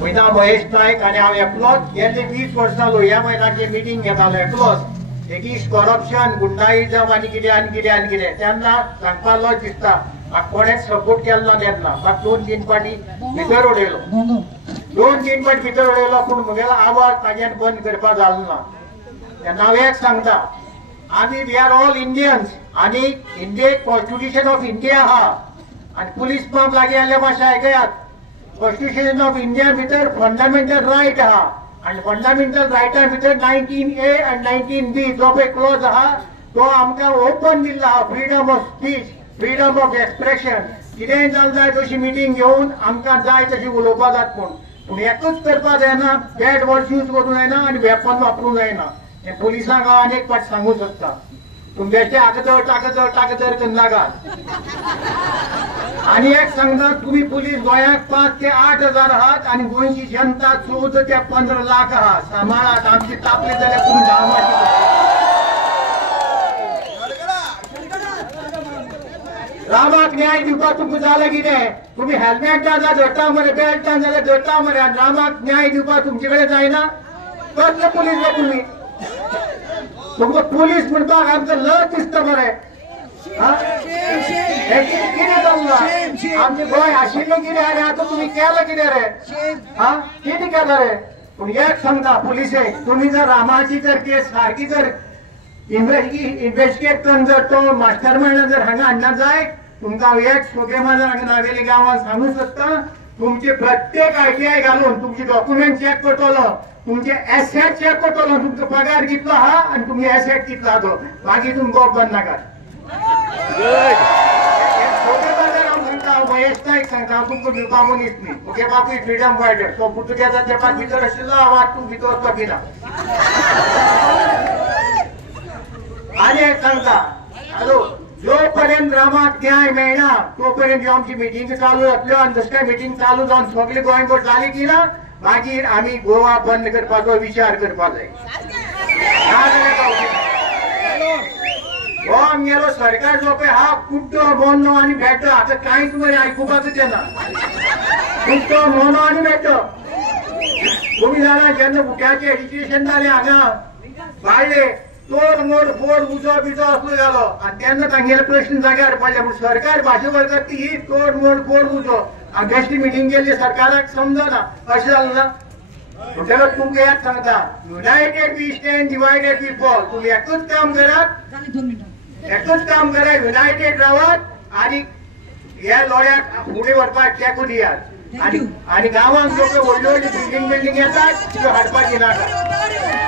वयता महेश नायक आनी हांव एकलोच गेल्ले 20 वर्सां लोहिया मैदानाचे मिटींग घेतालो एकलोच एक इश्ट करप्शन गुंडाईजम आनी कितें तेन्ना सांगपालोच दिसता म्हाका कोणेच सपोर्ट केलो ना तेन्ना म्हाका 2-3 फाटी भितर उडयलो 2-3 फाटी भितर उडयलो पूण म्हगेलो आवाज ताज्यान बंद करपाक जालो ना तेन्ना हांव एक सांगता आमी वी आर ऑल इंडियन्स आनी इंडियेक कॉन्स्टिट्यूशन ऑफ इंडिया आहा आनी पुलीस पंप लागीं आसल्या मातशें आयकयात कॉन्स्टिट्यूशन ऑफ इंडिया भितर फंडामेंटल रायट आहा आनी फंडामेंटल रायटा भितर 19A आनी 19B जो पळय क्लॉज आहा तो आमकां ओपन दिल्लो आहा freedom of speech freedom of expression कितेंय जावं जाय तशी मिटींग घेवन आमकां जाय तशी उलोवपाक जाता पूण एकूच करपाक जायना बॅड वर्ड्स यूज करूं जायना आनी वेपन वापरूंक जायना हे पुलिसांक हांव आनी एक फावट सांगूंक सोदता तुमच्याचे ताकदर करनाकात आनी एक सांगता तुम्ही पुलीस गोंयाक 5 ते 8 हजार आहात आनी गोंयची जनता 14 ते 15 लाख आहा सांबाळात आमची तापली जाल्यार तुम्ही गांवाची रामाक न्याय दिवपाक तुमकां जालें कितें तुम्ही हेल्मेट जाल्यार धरता मरे बेल्ट जाल्यार धरता मरे आनी रामाक न्याय दिवपाक तुमचे कडेन जायना कसले पुलीस रे तुम्ही तुमकां पुलीस म्हणपाक आमकां लज दिसता मरे कितें जाल्ला आमचे गोंय आशिल्लें कितें रे आतां तुमी केलां कितें रे कितें केलां रे पूण एक सांगता पुलिसेक तुमी जर रामाची जर केस सारकी जर इन्व्हेस्टिगेट करून जर तो मास्टर माइंड जर हांगा हाडना जाय तुमकां हांव एक सोगे माझा हांगा नावेली गांवांत सांगूंक सोदता तुमचे प्रत्येक ITI घालून तुमचे डॉक्युमेंट चेक करतलो तुमचे एसेट चेक करतलो तुमचो पगार कितलो आहा आनी तुमचे एसेट कितलो आहा तो मागीर तुमी गप करनाकात महेश नायक सांगता हांव तुमकां भिवपा मनीस न्ही मुगे बापूय फ्रिडम फायटर तो पुर्तुगेजाच्या तेंपार भितर आशिल्लो हांव आज तूं भितर वचपाक दिना आनी एक सांगता हॅलो जो पर्यंत रामाक न्याय मेळना तो पर्यंत ह्यो आमची मिटींग चालू जातल्यो आनी जशें काय मिटींग चालू जावन सगळे गोंयभर जाली की ना मागीर आमी गोवा बंद करपाचो विचार करपाक जाय हो आमगेलो सरकार जो पळय हा कुट्टो मोनो आनी भेटो आतां कांयच मरे आयकुपाकूच येना कुट्टो मोनो आनी भेटो तुमी जाणा जेन्ना भुक्याचें एज्युकेशन जालें हांगा वाडले तोड मोड फोड उजो बिजो असलो जालो आनी तेन्ना तांगेले प्रश्न जाग्यार पडले पूण सरकार भाशा करता ती ही तोड मोड फोड उजो आनी बेश्टी मिटींग केल्ली सरकाराक समजना अशें जालें ना म्हणटकच तुमकां एक सांगता united we stand divided we fall तुमी एकूच काम करात युनायटेड रावात आनी ह्या लोळ्याक फुडें व्हरपाक तेंको दियात आनी गांवांत जो व्हडल्यो व्हडल्यो बिल्डींग येतात त्यो हाडपाक दिनाकात